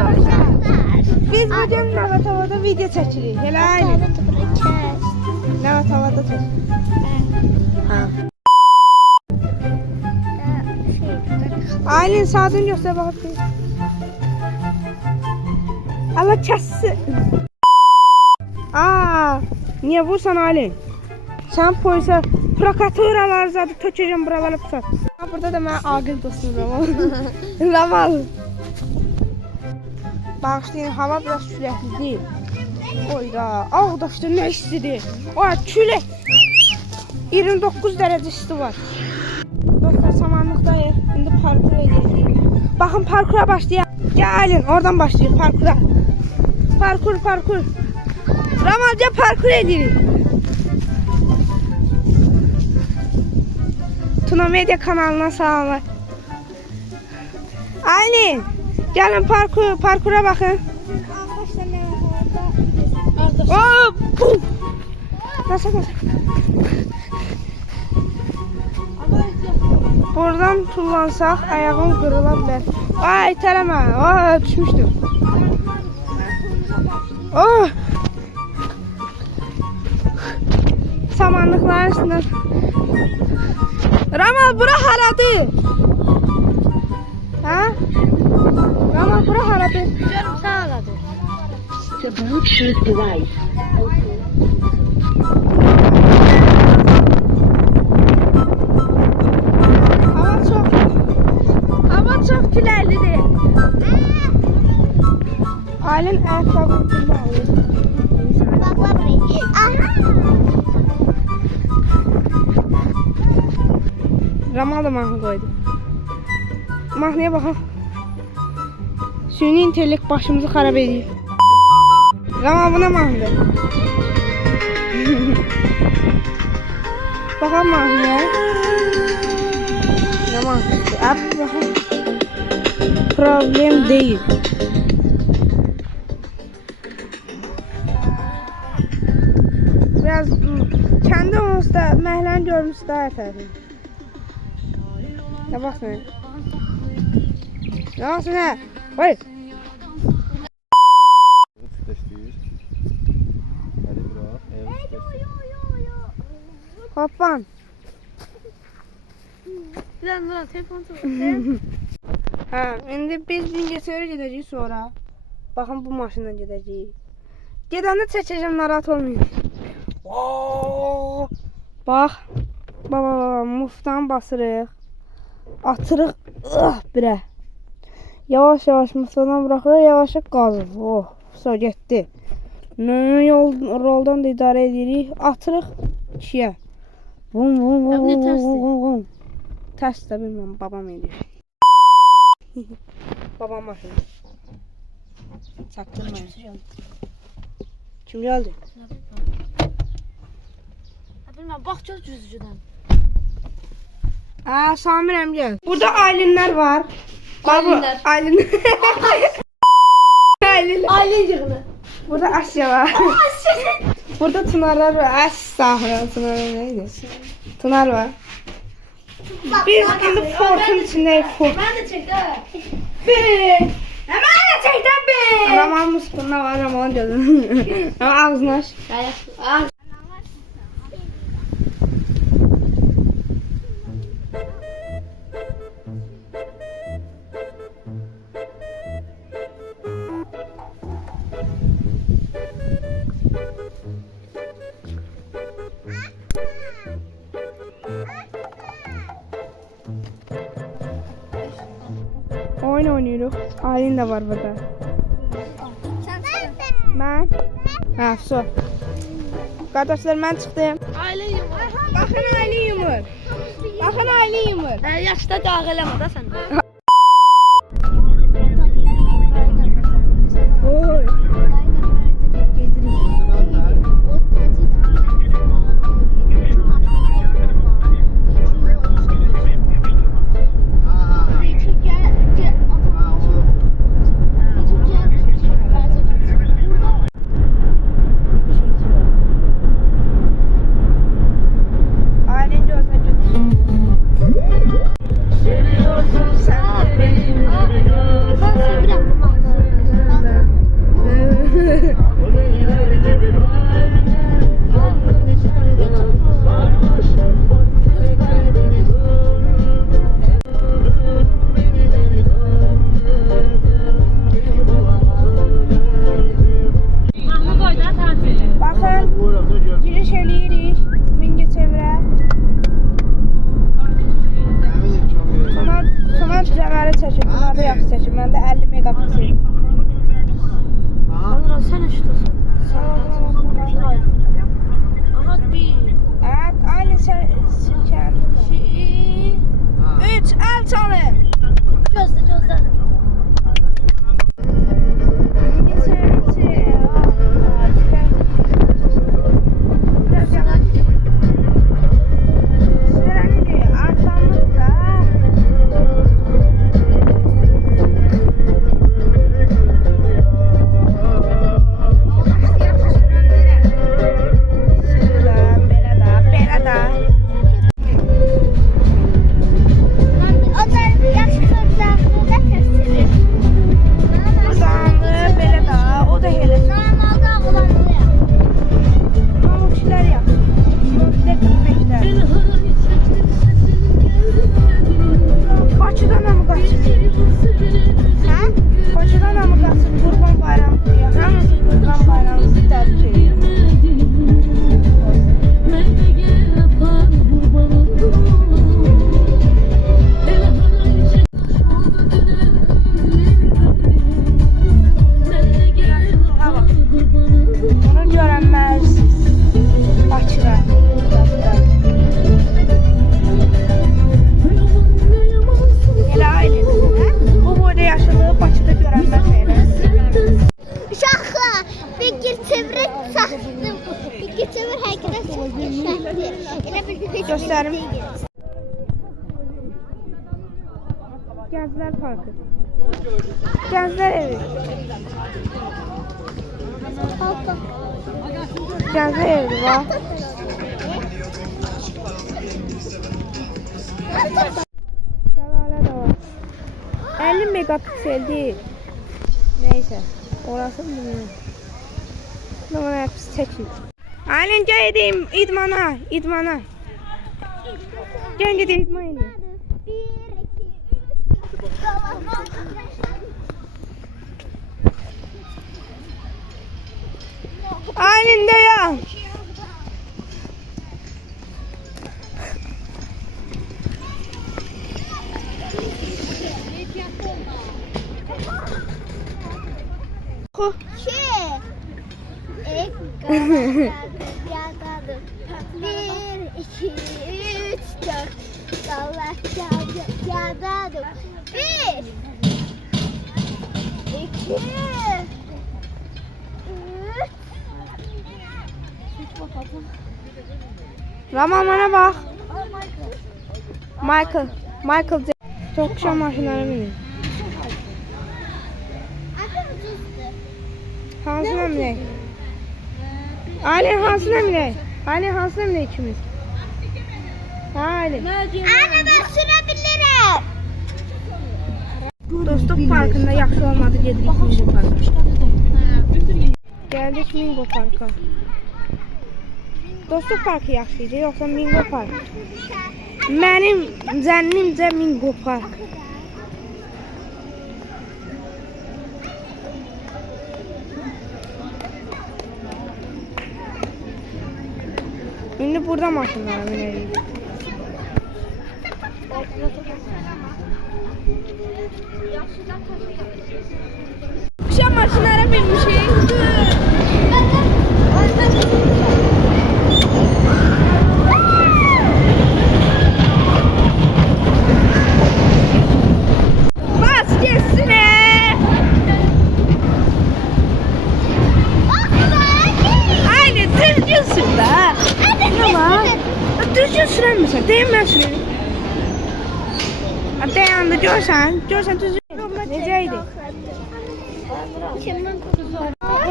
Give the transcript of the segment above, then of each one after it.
arkadaşlar. Biz bugün Navat Hava'da video çekirik. Hele aynı. Navat Hava'da çekirik. Ha. Aylin sağdan göster bakayım. Allah kəssin. Niye vursan Aylin? Sen polise prokuratorlar zaten tökeceğim buralara pusat. Burada da ben ağıl dostum Ramal. Ramal. Bağışlayın, hava biraz küləkli değil. Oyda, Ağdaş'da ne istidir? Oy, külək. 29 derece isti var. Dostlar samanlıqdayıq. İndi parkur edəcəyik. Baxın parkura başlayaq. Gəlin, oradan başlayıq parkura. Parkur. Ramalca parkur edirik. Tuna Medya kanalına salamlar. Aylin, gəlin parkura baxın. Nasıl? Buradan tullansaq ayağım qırıla bilər. Ay itələmə. Düşmüşdüm. Samanlıqların üstündən. Ramal bura haradır? Ha? Ramal bura haradır? Görüm sağ haradır. The Bluetooth device. Hava çok küləklidir. Aylin ayakkabını alıyor. Bak buraya. Ramal da mahnı koydu. Mahnıya bakalım. Süni intellekt başımızı xarab ediyor. Ramal bu ne mahnıdır? Bakalım mahnıya. Ne mahnıdır? Abi bakalım. Problem değil. Biraz kendi olsa məhələni görmüş daha efendim. Ya bak sen. Ya sen. Hayır. Hoppan. Bir anda telefon Ha, indi biz Mingəçevirə gedəcəyik sonra. Baxın bu maşınla gedəcəyik. Gedəndə çəkəcəm, narahat olmayın. Bax. Baba, muftan basırıq. Atırıq birə. Yavaş muftadan bıraxırıq, yavaş qazır. Sonra getdi. Roldan da idarə edirik. Atırıq 2-yə. Vum. Tərs də bilməm, babam edir. Babam maşını. Çaktırmayın. Kim geldi? Bilmem, bak çok cüzcüden. Samirəm gel. Burada Aylinlər var. Aylinlər. Aylinlər. Aile yığını. Burada Asya var. Burada Tunarlar var. Estağfurullah, Tunarlar neydi? Tunar var. Biz indi fortun içindeyiz. Ben de çektim. Hemen de çektim be. Ramal muskunda var, Ramal gözüm. Ama ağzını aç. Oyun oynuyoruz. Aylin de var burada. Ben? Ha, so. Kardeşler ben çıktım. Aile yığını. Bakın Aylin yumur. Bakın Aylin yumur. Yaşta dağılama da sen. Oy. Aylin gözüne götür. Sen Hazır sen şuradasın. Aha bir. Evet, aynı silken. 3 el çalı. Gözde gözde. Biraz yavaş. Sürenidir, arkamızda. Sürüden, belə da. Uzandı, belə da. O da elə. Ama kişiler yaptı. 445'ler. Bakıdan mı qaçır? Hə? Bakıdan mı qaçır? Qurban bayramı. Hamısı Qurban bayramı təbrik edir. Ha bak. Bunu görənməzsiniz. Bakıda. Elə ailədir. Bu boyda yaşadığı Bakıda görənməz elə. Uşaqlar, bir çevirək saxdım. Bir çevir həqiqətən çox qəşəngdir. Elə bir heç Göstərim. Gənclər Parkı. Gənclər evi. Gənclər evi var. Şəlalə də var. 50 megapiksel değil. Neyse. Orası mı bilmiyorum. Bunu hepsi çekil. Ailen gel edeyim idmana. İdmana. Gel gideyim idman edeyim. 1, 2, 3. Ailen de ya. Ko. Yadadım. 1, 2, 3, 4. Allah yadadım. 1, 2, 3. Rama bana bak. Michael çok güzel maşınlara biniyor. Hansına bile? Ailen hansına bile? Ailen hansına bile ikimiz? Ailen. Anne ben sürebilirim. Dostluk Parkı'nda yaxşı olmadı gedirik Mingo Park'a. Geldik Mingo Park'a. Dostluk Parkı yaxşıydı yoksa Mingo Park? Benim zənnimcə Mingo Park. Şimdi burada maşınlara binerik. Akşam maşınlara binmişik. Bas geçsin. Aynı düzgün sür da. Tamam. Düzgün sürer misin? Deyim ben süreyim. Dayandı görsen düzgün. Neceydi?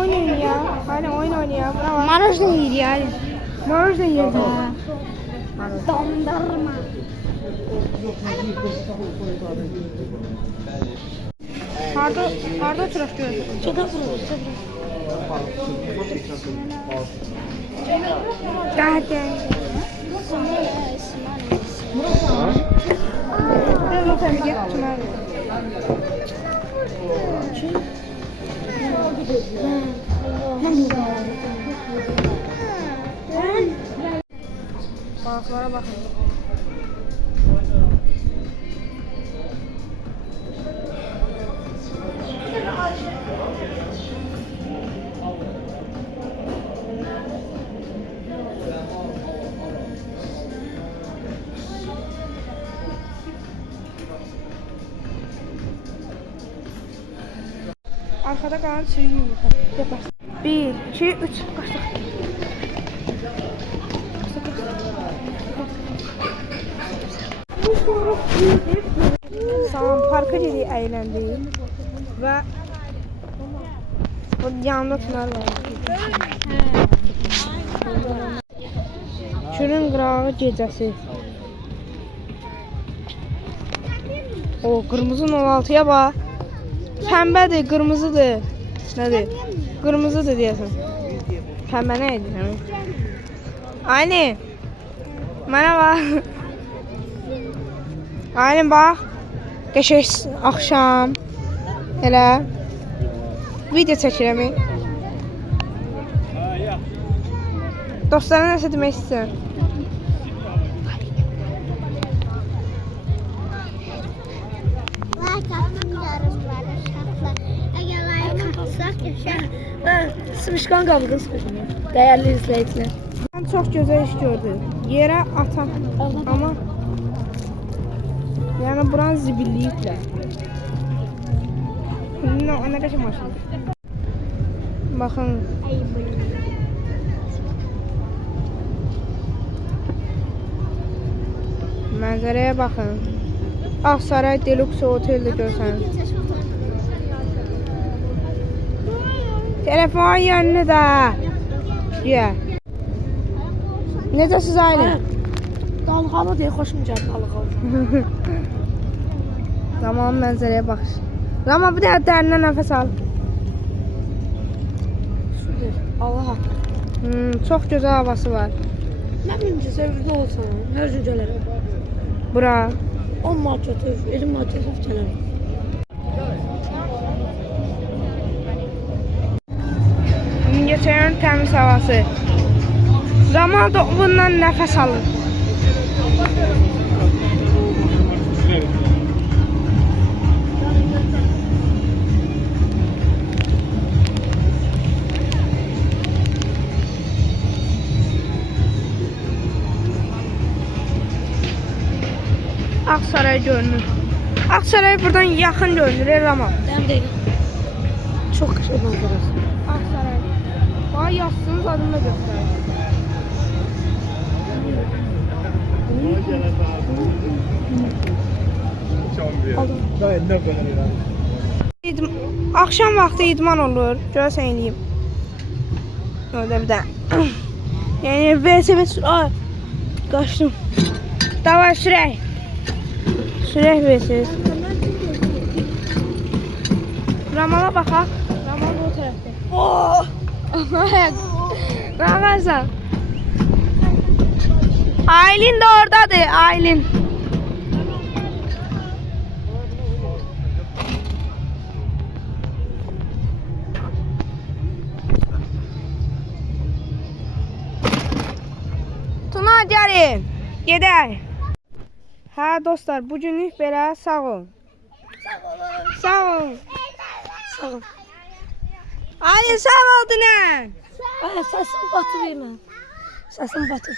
Oynayın ya. Hani oyun oynayalım. Marojna yiyir ya. Marojna yiyir. Dondurma. Harda oturaq görürük? Çok vurur. Dəhdə. Biraz o tərəfə get, tutmalı. Balıqlara baxın. Arkada qalan çiğ yumurta. Yaparsın. 1, 2, 3. Qaçdıq. Salam, parka gedirik, əyləndik. Və o yanında tunar var. Kürün qırağı gecəsi. O, qırmızı 06-ya bax. Pəmbədir, qırmızıdır. Nədir? Qırmızıdır deyəsən. Pəmbə nə idi? Aylin. Mənə bax. Aylin bax. Qəşəng axşam. Elə. Video çəkirəm. Dostlara nəsə demək istəyirəm. Like atın yorumlara uşaqlar. Əgər like atsaq yaşar. Sımışkan qabığı sımışkan. Değerli izleyiciler. Mən çox gözəl iş gördüm. Yerə atan. Amma yəni buranı zibilləyiblər. Nə qəşəng maşındır. Baxın. Mənzərəyə baxın. Ağsaray Deluxe Oteldə görsənir. Telefon yanını da. Yeah. Necəsiz Aylin? Dalğalı diye hoşum gəldi dalğalı. Tamam, mənzərəyə bax. Rama bir də dərindən nəfəs al. Şudur. Allah haqqı. Çox gözəl havası var. Mən birinci sevgili olsam, hər gün gələrəm. Bura. 10 manat götür, 20 manat götür gələrəm. Mingəçəyin təmiz havası. Rama da bundan nəfəs alır. Aksaray görünür. Aksaray buradan yaxın görünür, Rama. Dəm deyil. Çox qəşəng manzarası. Aksaray. Bana yazsınız, adını da göstərir. Akşam vaxtı idman olur. Görəsən eləyim. Öyle bir də. Yəni VSV sür. Ay. Qaçdım. Davay sürək. Sürək VSV. Ramala baxaq. Ramal o tərəfdə. Oh! Ramazan. Aylin de oradadır. Aylin. Tuna gəlin. Gedək. Hə dostlar, bugünlük belə, sağ olun. Sağ olun. Sağ ol. Aylin sağ ol Dünən. Səsim batır mən. Səsim batır.